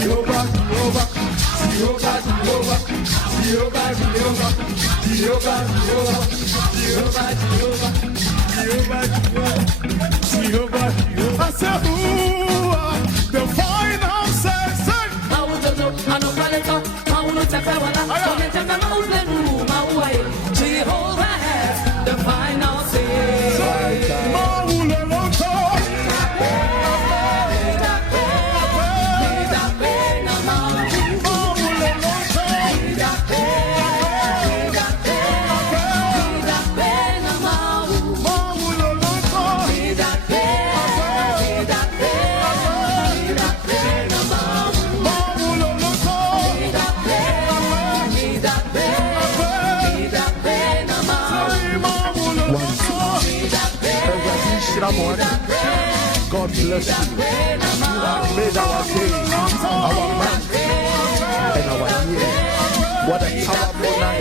Jehovah, Jehovah, Jehovah, Jehovah, Jehovah, Jehovah, Jehovah, Jehovah, Jehovah. I said, who are the finances? I want to know, I know, I want to tell Jehovah has the final say. God bless you. You have made our day, our month, and our year. What a powerful night.